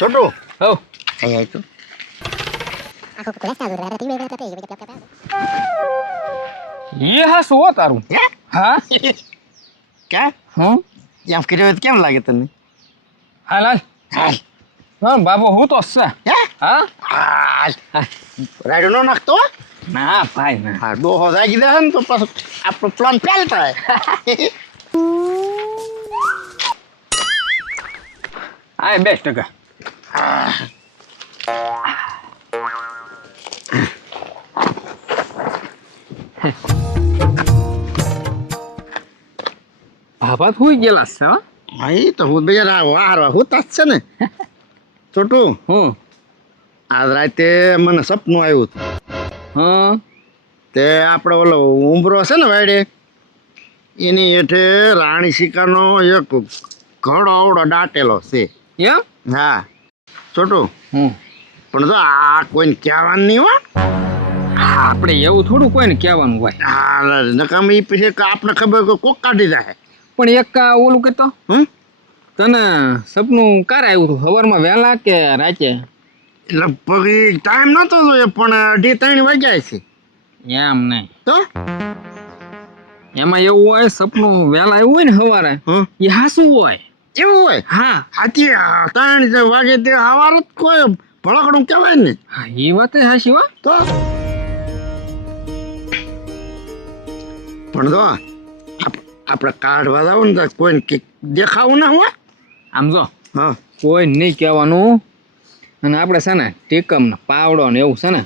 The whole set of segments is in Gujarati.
છોટું હો અહીં તું. એ હા શું હો તારું? હે? હા? ક્યાં? હું એમ કર્યો કેમ લાગે તને? હાલ હાલ. હાલ. હા બાબો હું તો છે. હે? હા? હાલ. રાયડો નો નાખતો હો? ના ભાઈ ના. હા ડોહો જાગી દે ને તો પાછો આપણો પ્લાન ફેલ થાય. હા બેસ ટકા. બાબા સુઈ ગયેલા છે હા? હા એ તો હું બીજા હારવા હું તાજ છે ને. છોટું હું? આજ રાતે મને સપનું આવ્યું હતું. હા. તે આપણે ઓલો ઉંબરો છે ને વાડે એની હેઠે રાણી શિકારનો એક ઘણો અવડો દાટેલો છે. એમ? હા. છોટું પણ જો આ કોઈને કહેવાનું નહીં હોય? આપણે એવું થોડું કોઈને કહેવાનું હોય. હા નકામ એ પછી આપણે ખબર કે કોક કાઢી જાય. પણ એક ઓલું કહેતો હમ? તને સપનું ક્યારે આવ્યું હતું? સવારમાં વહેલા કે રાતે? લગભગ એ ટાઈમ નહોતો જોયો પણ અઢી ત્રણ વાગ્યા છે. એમ નહીં તો? એમાં એવું હોય સપનું વહેલા આવ્યું હોય ને સવારે એ હાસું હોય. એવું હોય? હા. હાથી ત્રણ વાગે તે આવાર જ કોઈ ભળકડું કહેવાય ને. હા એ વાત હાસી વા તો? પણ જો આપ- આપણે કાર્ડ જાવ ને તો કોઈને દેખાવું ના હોય? આમ જો હા. કોઈ નહીં કહેવાનું. અને આપણે છે ને ટેકમ ને પાવડો ને એવું છે ને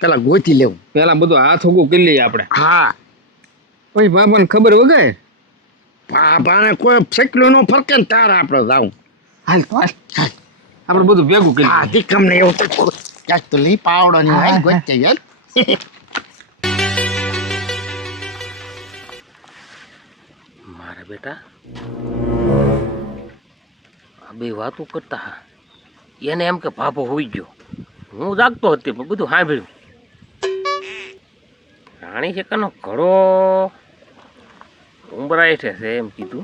પેલા ગોતી લેવું. પેલા બધું હાથ ઉગું કરી લઈએ આપણે. હા. પછી બાબાને ખબર વગર બાબાને કોઈ ફેકલું નો ફરકે ને તારે આપણે જાવું હાલ તો હાલ આપણે બધું ભેગું કરી હા. તીકમ ને એવું તો ક્યાંક તો લઈ પાવડો ને હાલ ગોતી હાલ મારા બેટા આ બે વાતો કરતા હા. એને એમ કે ભાભો હોઈ ગયો. હું જાગતો હતી પણ બધું સાંભળ્યું. રાણી છે શેકાનો ઘડો? ઉંબરા હેઠે છે એમ કીધું.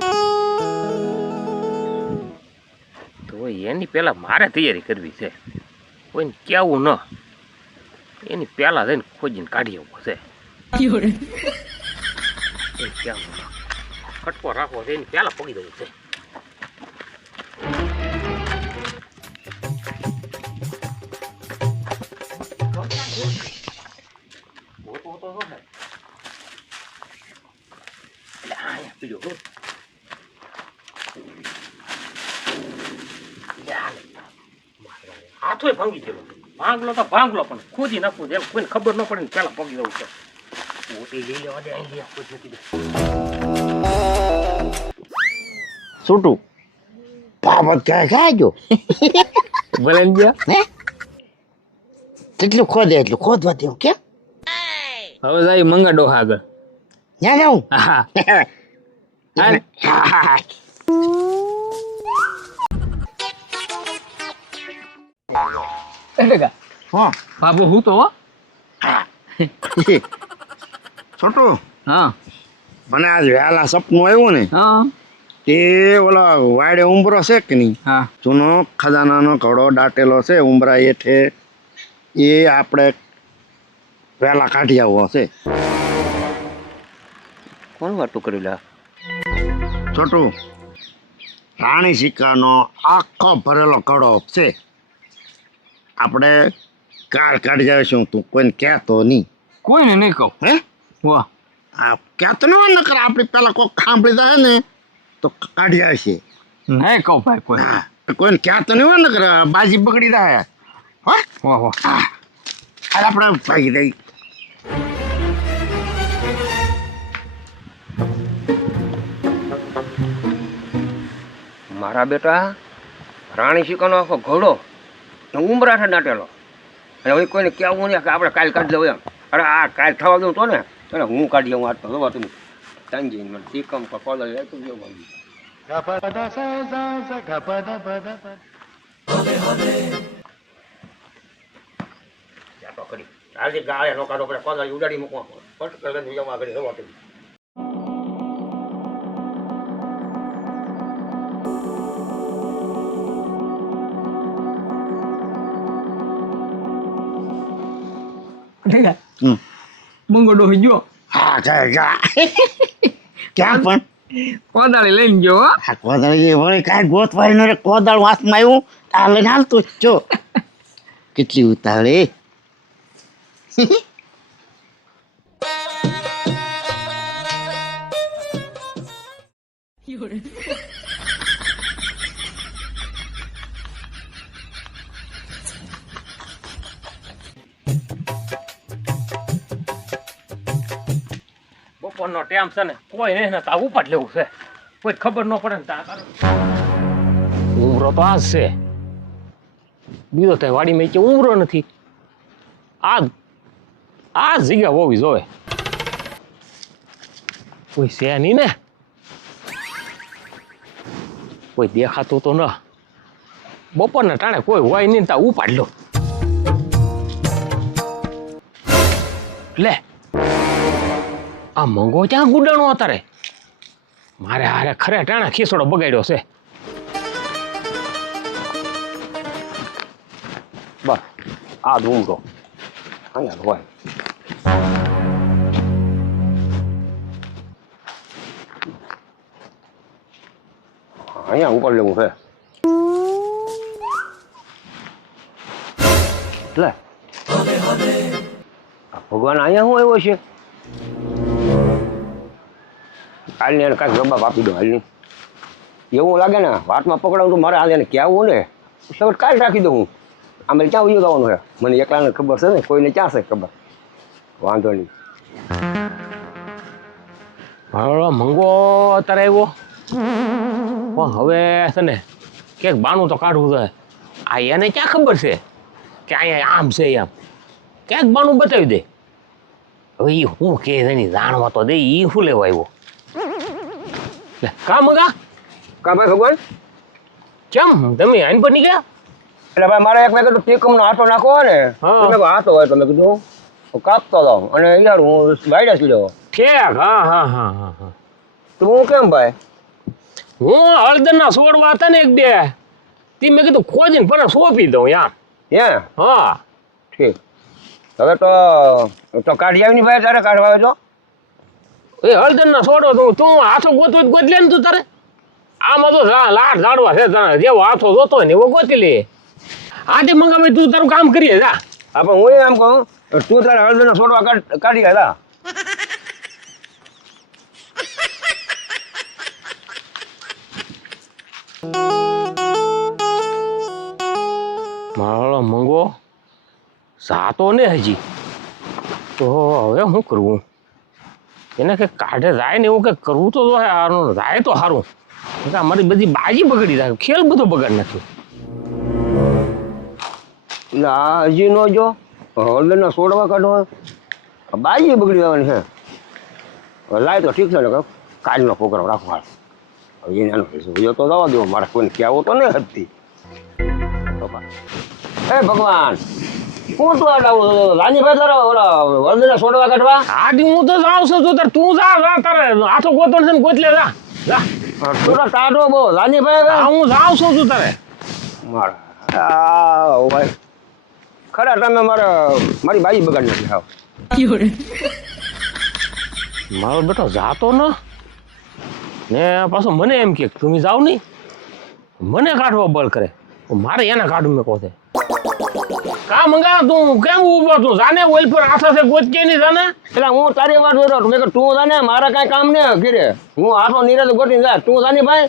તો એની પહેલાં મારે તૈયારી કરવી છે. કોઈને કહેવું ન. એની પહેલાં જઈને ખોજીને કાઢી આવવો છે. કહેવું ન. ખટકો રાખવો છે એની પહેલાં પગી દેવું છે. ભાંગી ગયેલો ભાંગલો તો ભાંગલો પણ ખોદી નાખવું છે. કોઈને ખબર ન પડે ને પેલા પગી જવું છે. મોટી લઈ લેવા દે અહીં લઈ છૂટું. બાબત ક્યાં ક્યાં ગયો? ભલે ગયા? હે? કેટલું ખોદે એટલું ખોદવા દેવું કેમ હવે જાય મંગા ડોહા આગળ ત્યાં જાઉં? હા. હા હા હા. ટકા હા. બાબો હું તો છોટું. હા. મને આજ વહેલા સપનું આવ્યું ને. હા. તે ઓલા વાડે ઉંબરો છે કે નહીં? હા. જૂનો ખજાનાનો ઘડો દાટેલો છે ઉંબરા હેઠે. એ આપણે વહેલા કાઢી આવવો છે. કોણ વાતું કરી લે? છોટું રાણી સિક્કાનો આખો ભરેલો ઘડો છે. આપણે કાર કાઢી છું તું કોઈને કહેતો નહીં. કોઈને નહીં કહું? હે? વાહ. આ કહેતો નહીં હોય નકર આપણે પેલા કોઈ સાંભળી જાય ને તો કાઢી આવશે. નહીં કહું ભાઈ કોઈ. હા કોઈને કહેતો નહીં હોય નકર બાજી બગડી જાય. હા? વાહ વાહ. હા. આપણે ભાગી દઈ મારા બેટા રાણી શિકોનો આખો ઘોડો. ઉમરાઠે દાટેલો અને હવે કોઈને કહેવું નહીં કે આપણે કાલ કાઢી દઉં એમ. અરે આ કાલ થવા દઉં તો ને એટલે હું કાઢી આવું આટલો જોવા તમે તંગી મને ટીકમ કોલર લેતું ગયો ભાઈ આજે ગાળે કાઢો પડે કોલર ઉડાડી મૂકવા. ફટ કરીને જવા આગળ જોવા તમે ભેગા હમ. મંગો ડોહી ગયો હા જા જા ક્યાં પણ કોદાળી લઈને ગયો હો. આ કોદાળ એ વળી કાંઈ ગોતવાય ન રે કોદાળ વાસમાં આવ્યું આ લઈને હાલતો જ છો કેટલી ઉતાવળી બપોરનો ટાઈમ છે ને, કોઈ નહીં તા ઉપાડ લેવું છે. કોઈ ખબર ન પડે ને તા ઉમરો તો આ છે. બીજો તો વાડીમાં કે ઉમરો નથી. આ આ જગ્યા હોવી જોવે કોઈ છે નહીં ને. કોઈ દેખાતું તો ન. બપોરના ટાણે કોઈ હોય નહીં તા ઉપાડ લો. લે. આ મંગો ક્યાં ગુડાણો અત્યારે? મારે હારે ખરે ટાણા ખીસડો બગાડ્યો છે. બસ, આ ડુંગરો અહીંયા હોય. અહીંયા ઉપર લેવું છે. લે. ભગવાન અહીંયા શું આવ્યો છે? હાલને એને કાંઈક જવાબ આપી દો, હાલની. એવું લાગે ને, વાતમાં પકડાવું તો મારે હાલ એને કહેવું ને? સગટ કાલ રાખી દઉં હું. આમે ક્યાં ઉયું જવાનું છે? મને એકલાને ખબર છે ને, કોઈને ક્યાં છે ખબર? વાંધો નહીં. મારો મંગો અત્યારે આવ્યો. પણ હવે છે ને, ક્યાંક બાનું તો કાઢવું છે. આ એને ક્યાં ખબર છે કે અહીંયા આમ છે આમ ક્યાંક બાનું બતાવી દે. હવે એ શું કે એની જાણવા તો દે એ શું લેવા આવ્યો? કા હતા કા ભાઈ ભગવાન કેમ તમે આઈન પર નીકળ્યા? એટલે ભાઈ મારે એક મેં કીધું ટેકમનો આટો નાખો ને હા. તો મેં કીધું આટો હોય તમે કીધું હું કાપતો હતો અને યાર હું વાયડા છું લેવો. ઠેક હા હા હા હા હા. તો કેમ ભાઈ? હું હળદરના છોડવા હતા ને એક બે તે મેં કીધું ખોજીને પર સોંપી દઉં યાર. હે હા. ઠીક. હવે તો તો કાઢી આવી ભાઈ તારે કાઢવા આવે તો એ હળદરના છોડો તું તું હાથો ગોતવો ગોતલે ને તું તારે? આમાં તો લાટ ઝાડવા છે જેવો હાથો જોતો હોય ને એવો ગોતી લે આજે મંગાવી તું તારું કામ કરીએ જા. હા પણ હું એમ કહું તું તારે હળદરના છોડવા કાઢ કાઢી ગયા મારો મંગો સાતો ને હજી. તો હવે શું કરવું? એને કે કાઢે જાય ને એવું કંઈક કરવું તો રાય જાય તો સારું અમારી બધી બાજી બગડી જાય ખેલ બધો બગાડ નાખ્યો. એટલે આ હજી નો જો, હળદરના છોડવા કાઢવા. બાજી બગડી જવાની છે. રાય તો ઠીક છે ને કાલનો પ્રોગ્રામ રાખો તો જવા દેવો મારા કોઈને કહેવો તો નહીં હતી. એ ભગવાન! કોણ તું આ રાનીભાઈ તારા ઓલા હળદરના છોડવા કાઢવા? આડી હું તો જાઉં છું તું તાર તું જા જા તારે હાથો ગોતણ છે ને ગોતલે જા જા. તું તાર ટાઢો બહુ રાનીભાઈ હું જાઉં છું તું તારે. મારા. આ ભાઈ. ખરા તમે મારા મારી બાજી બગાડી નાખી આવ મારો બેટો જાતો ન. ને પાછો મને એમ કે તમે જાઓ નહીં? મને કાઢવા બળ કરે. મારે એને કાઢવું મેં કહો છે. કા મંગા તું કેમ ઊભો તું જાને ઓઇલ પર હાથે છે ગોચકે નહીં જાને? એટલે હું તારી વાત તું જાને, મારા કાંઈ કામ ને ઘીરે. હું આટો નિરાતે ગોઠવીને જા. તું જાની ભાઈ?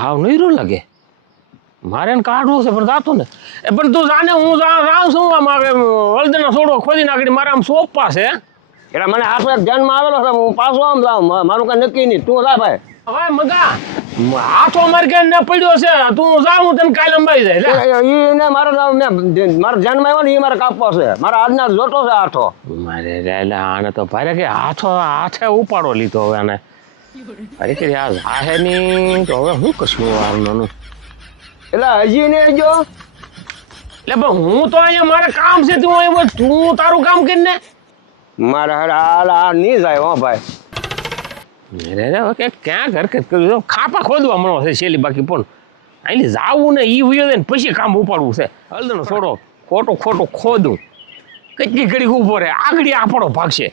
હાવ નહીં લાગે. મારે એને કાઢવું છે, પણ જાતો ને. એ પણ તું જાને, હું જાઉં છું આમ આવે છોડો ખોદી નાખી મારે આમ સોંપવા છે. એટલે મને આટો એક ધ્યાનમાં આવેલો છે હું પાછો આમ જાઉં મારું કઈ નક્કી નહીં. તું લા ભાઈ. હવે મગા હાથો મારે ને ન પડ્યો છે. તું જા હું તને કાલે અંબાઈ જાય. એને મારે મારા ધ્યાનમાં આવ્યો ને એ મારે કાપવો છે. મારા આજના જોટો છે આઠો મારે એટલે આને તો ભારે કે હાથો હાથે ઉપાડો લીધો હવે આને. અરે કે યાર આહે ની તો હવે હું કશું વારનું એટલે હજી ને જો એટલે પણ હું તો અહીંયા મારે કામ છે તું તું તારું કામ કરીને મારે નહીં જાય હો ભાઈ. રે કે ક્યાં હરકત કર્યું છે? ખોદવા મળો છે છેલ્લી બાકી પણ. અહીં જાવું ને વયો ને પછી કામ ઉપાડવું છે. હલદનો થોડો ખોટો ખોટો ખોદું. કેટલી ઘડી ઊભો રહે, આગળ આપણો ભાગશે.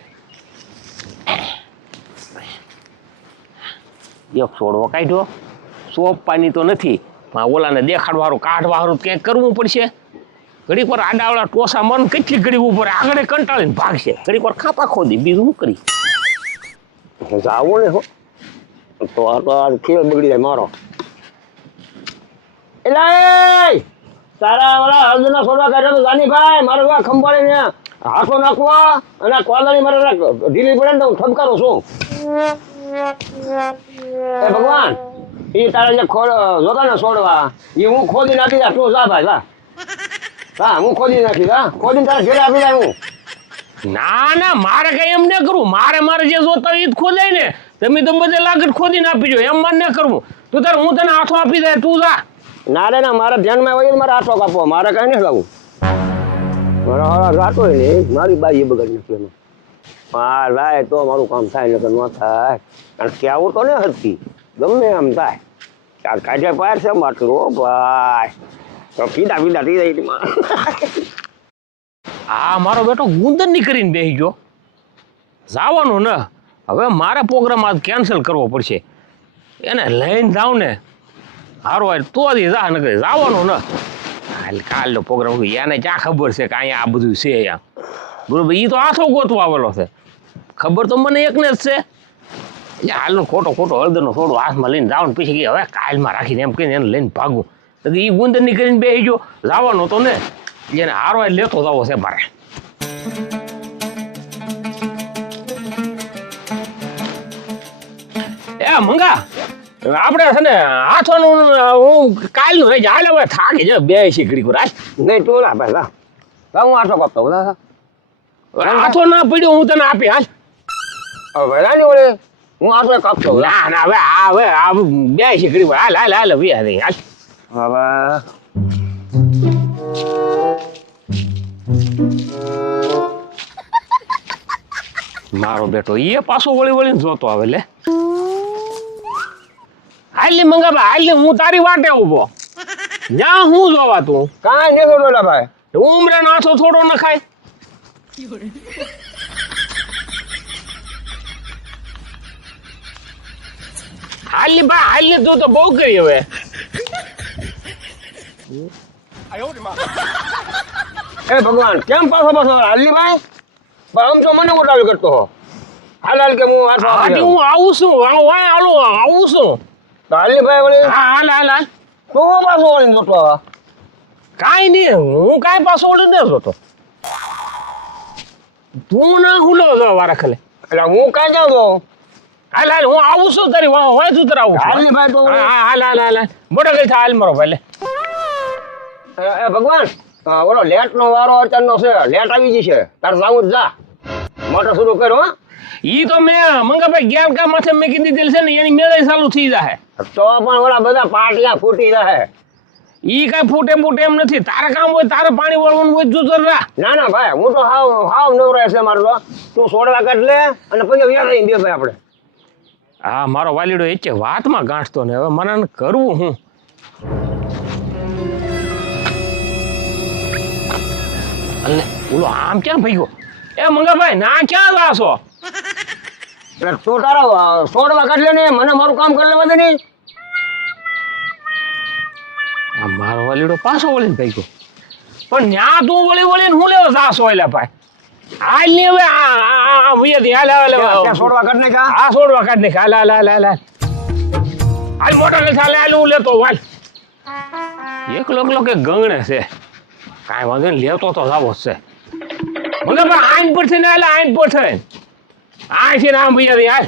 એક છોડવો કાઢ્યો. સોંપવાની તો નથી, પણ ઓલાને દેખાડવાળું કાઢવાળું ક્યાંક કરવું પડશે. ઘડીક વાર આડાવાળા ટોસા મન કેટલી ઘડી ઉપર આગળ કંટાળીને ભાગશે. ઘડીક વાર ખાપા ખોદી, બીજું કરી જાવો ને હો. તો આ તો બગડી જાય મારો. એટલે તારા વાળા હળદરના છોડવા કાઢ્યા તો જાનીભાઈ, મારે વા ખંભાળીને હાથો નાખવા અને કોલણી મારે ઢીલી પડે ને તો હું ઠપકારો છું. એ ભગવાન એ તારા જે ખોડ જોતા ને છોડવા એ હું ખોદી નાખી જા તું જા ભાઈ જા હા હું ખોદી નાખી હા? ખોદીને તારા ઘેરે આપી હું ના ના મારે કઈ એમ ન કરવું મારે મારે જે જોતા હોય એ જ ખોદાય ને. તમે તો બધે લાગત ખોદીને આપી જો એમ મને ન કરવું. તું તારે હું તને હાથો આપી દે તું જા. ના રે ના મારા ધ્યાનમાં હોય મારે આટો કાપવો. મારે કઈ નહીં લાવું મારા હારા રાતો ને મારી બાઈ બગાડી નાખ્યો હા લાય તો મારું કામ થાય નકર ન થાય. કારણ કે આવું તો ને હતી. ગમે એમ થાય. કાઢ્યા કાઢે પાર છે માટલો ભાઈ. પીડા પીડા થઈ જાય આ મારો બેટો ગુંદર કરીને બેસી ગયો. જવાનું ને. હવે મારે પ્રોગ્રામ આજ કેન્સલ કરવો પડશે. એને લઈને જાઉં ને. હારો તો જ જા ને જવાનું ને. કાલ કાલનો પ્રોગ્રામ એને ક્યાં ખબર છે કે અહીંયા આ બધું છે અહીંયા? બરોબર એ તો આથો ગોતવા આવેલો છે. ખબર તો મને એકને જ છે. હાલનો ખોટો ખોટો હળદરનો થોડો હાથમાં લઈને જાઉં ને, પછી હવે કાલમાં રાખીને એમ કહીને એને લઈને ભાગું. તો એ ગુંદરની નીકળીને બેસી ગયો લાવવાનો તો ને એને હારો હાર લેતો જવો છે મારે. એ મંગા આપણે છે ને હાથોનું હું કાલનું રહી જાય હાલ હવે થાકી જાય બે શીખડી કર નહીં તું ના ભાઈ લા. લા, હું આટો કાપતો હું લા. હાથો ના પડ્યો હું તને આપી હાલ. હવે ભાઈ લાની ઓલે હું આટો કાપતો. ના ના હવે આ હવે આ બે શીખડી હાલ હાલ હાલ હવે હાલ. હવે મારો બેટો એ પાછો વળી વળીને જોતો આવે લે. હાલી ને મંગાબા હાલ હું તારી વાટે ઊભો જ્યાં હું જોવા તું? કાંઈ નહીં લા ભાઈ. ઉમરે નાથો થોડો નખાય હાલી બા હાલી જો તો બહુ કરી હવે. એ ભગવાન કેમ પાછો પાછો? હાલી ભાઈ આમ તો મને ઉડાવી કરતો હો. હાલ હાલ કે હું દઉં. હું આવું છું. આવું હાલું આવું છું. હાલી ભાઈ વળી? હા હાલ હાલ હાલ. તો પાછો વળી જોતો હવે કાંઈ નહીં હું કાઈ પાછો વળી ન જોતો. તું ના હુલો જો વારા ખલે. એટલે હું કાઈ જાઉં. તો હાલ હાલ હું આવું છું તારી હોય તું તારા આવું હાલ ભાઈ તો હાલ હાલ. હાલ મોટો કઈ હાલ મારો ભાઈ એ ભગવાન ઓલો લેટ નો વારો અત્યારનો છે લેટ આવી ગઈ છે. તાર જાવું જ જા. મોટર શરૂ કર્યો ઈ તો મેં મંગાભાઈ ગેર કા માથે મેં કીધી દીધેલ છે ને એની મેળે ચાલુ થઈ જાય તો પણ ઓલા બધા પાટિયા ફૂટી જાય ઈ કઈ ફૂટે ફૂટે એમ નથી. તારે કામ હોય તારે પાણી વળવાનું હોય જો તો રા ના ના ભાઈ હું તો હાવ હાવ નવરાય છે મારો તો. તું સોડવા કાઢ લે અને પછી વ્યાજ દે ભાઈ આપણે. હા મારો વાલીડો એ છે વાતમાં ગાંઠતો ને. હવે મને કરવું હું. અલે ઓલો આમ ક્યાં ભાઈ એ મંગાભાઈ ના ક્યાં લાશો એટલે તું તારો સોડવા કાઢ લે ને મને મારું કામ કરી લેવા દે ને. આ મારો વાલીડો પાછો વળીને ભાગ્યો. પણ ન્યા તું વળી વળીને હું લેવા જાશો એટલે ભાઈ? હાલની હવે આ વિયતી હાલ હાલ સોડવા કાઢ ને કા આ સોડવા કાઢ ને હાલ હાલ હાલ હાલ હાલ. મોટો ને હાલ હું લેતો હાલ. એકલો એકલો કે ગંગણે છે? કાંઈ વાંધો નહીં લેતો તો જ છે. મને પણ આઈન પડશે ને એટલે આઈન પડશે. આઈ છે ને આમ હાલ.